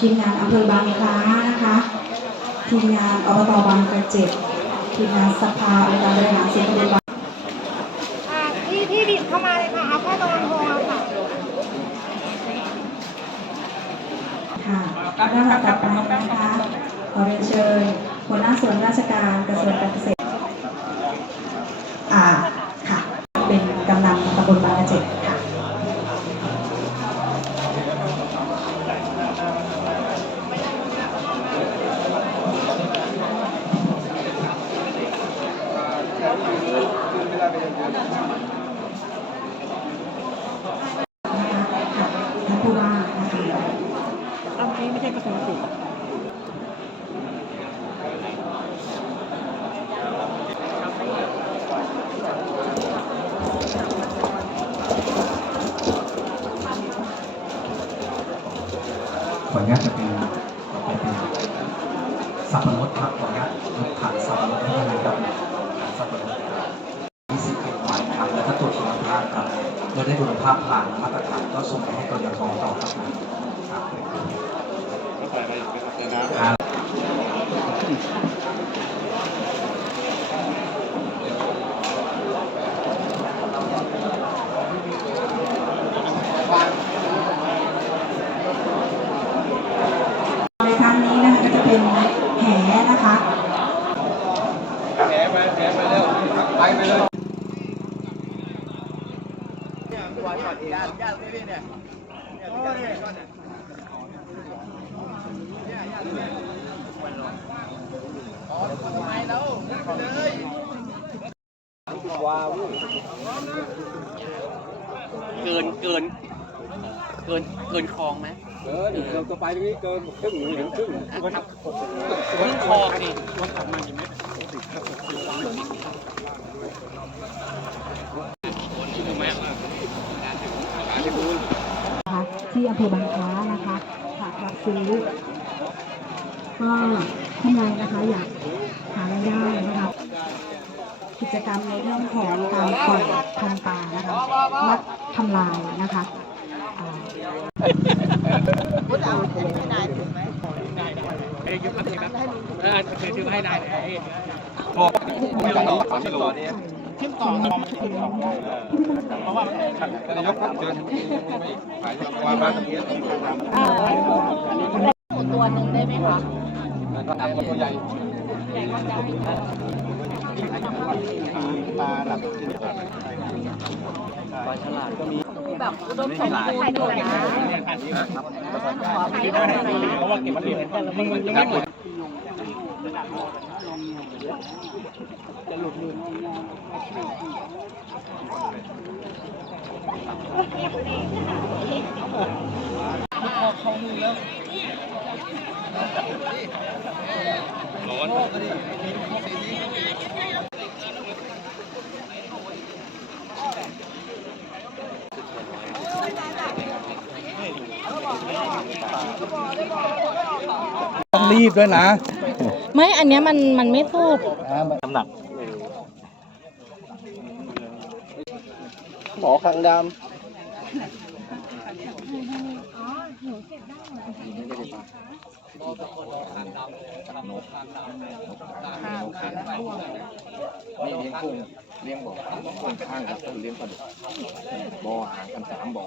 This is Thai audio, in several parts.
ทีมงานอำเภอบางคล้านะคะ ทีมงานอบตบางกระเจ็ดทีมงานสภาองค์การบริหารส่วนตำบลบางอ่าที่ที่ดิบเข้ามาเลยค่ะเอาแค่ตรงลำโพงเอาค่ะค่ะลำดับต่อไปนะคะขอเรียนเชิญหัวหน้าส่วนราชการกระทรวงการเกษตร สับปะรดครับขออนุญาตยกฐานสับปะรดให้เลยครับสับปะรดยี่สิบเอ็ดวันครับแล้วก็ตรวจคุณภาพครับเมื่อได้คุณภาพผ่านมาตรฐานก็ส่งไปให้กยทต่อครับครับ ในครั้งนี้นะคะก็จะเป็นแห นะคะเกินเกิน เกินเกินคลองไหม เกินเราจะไปตรงนี้เกินครึ่งหรือถึงครึ่งครับครึ่งคลองนี่นะคะที่อำเภอบางคล้านะคะหากรับซื้อก็ท่านใดนะคะอยากหารายได้นะคะกิจกรรมในเรื่องของการปล่อยพันธุ์ปลานะคะวัดทำลายนะคะอ่า เอ้ยยกมาถือครับเออถือถือให้ได้เลยเข้มต่อเพราะว่านายกเชิญขายมาบ้านตะเกียบตัวหนึ่งได้ไหมคะก็นำตัวใหญ่ปลาหลักปลาฉลาดก็มี แบบอุดมสมบูรณ์เลยนะขอถ่ายรูปหน่อยนะเพราะว่าเก็บมาเรียนมึงยังไม่หมด ต้องรีบด้วยนะไม่ อันเนี้ยมันมันไม่สุกน้ำหนักหมอคังดำนี่เลี้ยงกุ้งเลี้ยงบ่อข้างกับเลี้ยงปลาดุกบ่อห่างกันสามบ่อ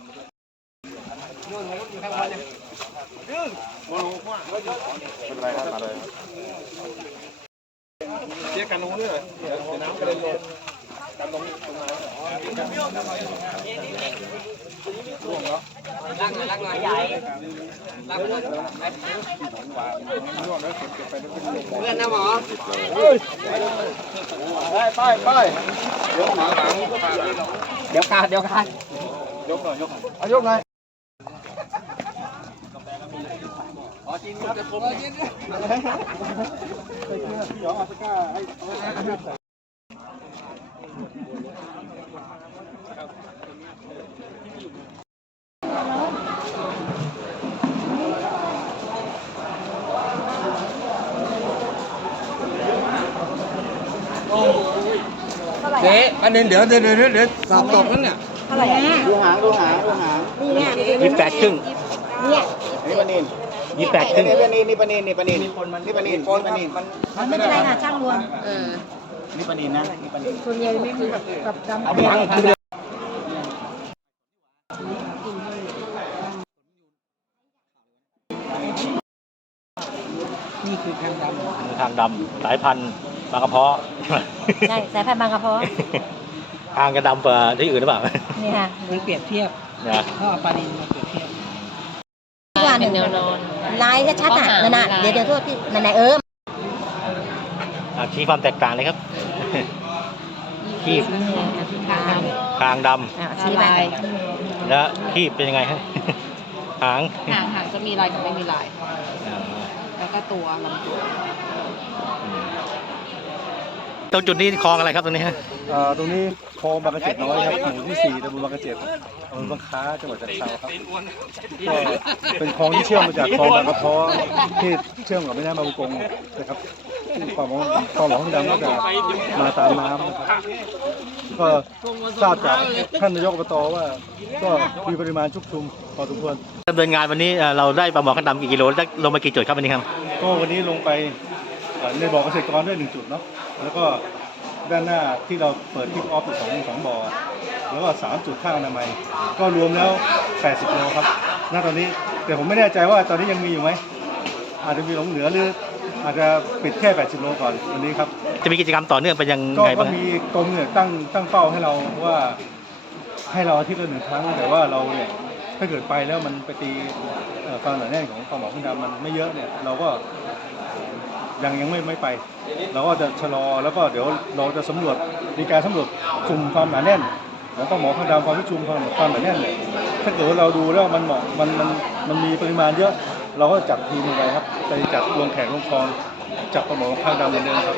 เลี้ยงปลาหมึกแต่กุ้งอยู่ไหนนี่มันกินกินก็คือมันก็มาได้ของเรื่องนี้นะมันข้างนอกทีนี้ว่าเราเบาๆเลยอะเป็นไรครับมาเลยเรียกกันลงด้วยเดี๋ยวน้ำกระเด็นลงเพื่อนนะหมอไปไปยกหมาหลังเดี๋ยวขาดเดี๋ยวขาดยกหน่อยยกหน่อยเอายกหน่อย เจ๊อันนี้เดี๋ยวเดี๋ยวเดี๋ยวเดี๋ยวสอบตกนั่นเนี่ยดูหางดูหางดูหางยี่สิบแปดครึ่งอัน นี้ปลานินยี่สิบแปดครึ่งนี่ปลานินนี่ปลานินนี่ปลานินนี่ปลานินนี่ปลานินปลานินมันมันไม่เป็นไรค่ะช่างรวมนี่ปลานินนะนี่ปลานินส่วนใหญ่ไม่คือกับกับดำเอาไปล้างอีกทีเดียวทางดำสายพันธุ์บางกระเพาะใช่สายพันธุ์บางกระเพาะทางจะดำกว่าที่อื่นหรือเปล่านี่ค่ะมันเปรียบเทียบนะก็เอาปลานินมาเปรียบ เทียบที่ว่าหนึ่งลายชัดๆอะนั่นน่ะเดี๋ยวเดี๋ยวโทษพี่นั่นน่ะเอออะชี้ความแตกต่างเลยครับ คีบคางคางดอะชี้ไปำแล้วคีบเป็นยังไงฮะหางหางหางจะมีลายกับไม่มีลาย อ่าแล้วก็ตัวลำตัว ตรงจุดนี้คลองอะไรครับตรงนี้ฮะเอ่อตรงนี้คลองบางกระเจ็ดน้อยครับหมู่ที่สี่ตำบลบางกระเจ็ดอำเภอบางค้าจังหวัดฉะเชิงเทราครับก็เป็นคลองที่เชื่อมมาจากคลองบางกระเพาะที่เชื่อมกับแม่น้ำบางประกงนะครับความของความหลวงดำก็จะมาตามน้ำนะครับก็ทราบจากท่านนายกอบตว่า ก็มีปริมาณชุกชุมพอสมควรดำเนินงานวันนี้เอ่อเราได้ปลาหมอขั้นดำกี่กิโลได้ลงมากี่จุดครับวันนี้ครับ ก็วันนี้ลงไปเอ่อ ในบ่อเกษตรกรด้วยหนึ่งจุดเนาะแล้วก็ด้านหน้าที่เราเปิดที่ออฟอีกสองสองบ่อแล้วก็สามจุดข้างอนามัย ก็รวมแล้ว 80โลครับณตอนนี้แต่ผมไม่แน่ใจว่าตอนนี้ยังมีอยู่ไหมอาจจะมีหลงเหลือหรืออาจจะปิดแค่ 80 โลก่อนวันนี้ครับ จะมีกิจกรรมต่อเนื่องไปยังก็ไงก็บ้างฮะมีกรมเนี่ยตั้งตั้งเป้าให้เราว่าให้เราอาทิตย์ละหนึ่งครั้ง แต่ว่าเราเนี่ยถ้าเกิดไปแล้วมันไปตีเอ่อความหนาแน่นของความหมอคุณดำมันไม่เยอะเนี่ยเราก็ ยังยังไม่ไม่ไป เราก็จะชะลอแล้วก็เดี๋ยวเราจะสำรวจมีการสำรวจกลุ่มความหนาแน่นของปลาหมอข้างดำความวิชุมความความหนาแน่นถ้าเกิดว่าเราดูแล้วมันเหมาะมันมันมันมีปริมาณเยอะ เราก็จัดทีมลงไปครับไปจัดลงแขกลงคองจับปลาหมอข้างดำเหมือนเดิมครับ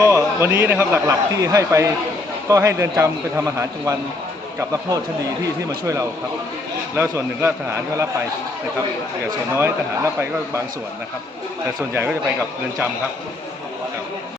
ก็วันนี้นะครับหลักๆที่ให้ไปก็ให้เดินจำไปทำอาหารกลางวัน กับนักโทษชั้นดีที่ที่มาช่วยเราครับ แล้วส่วนหนึ่งก็ทหารก็รับไปนะครับแต่ส่วนน้อยทหารรับไปก็บางส่วนนะครับ แต่ส่วนใหญ่ก็จะไปกับเรือนจำครับ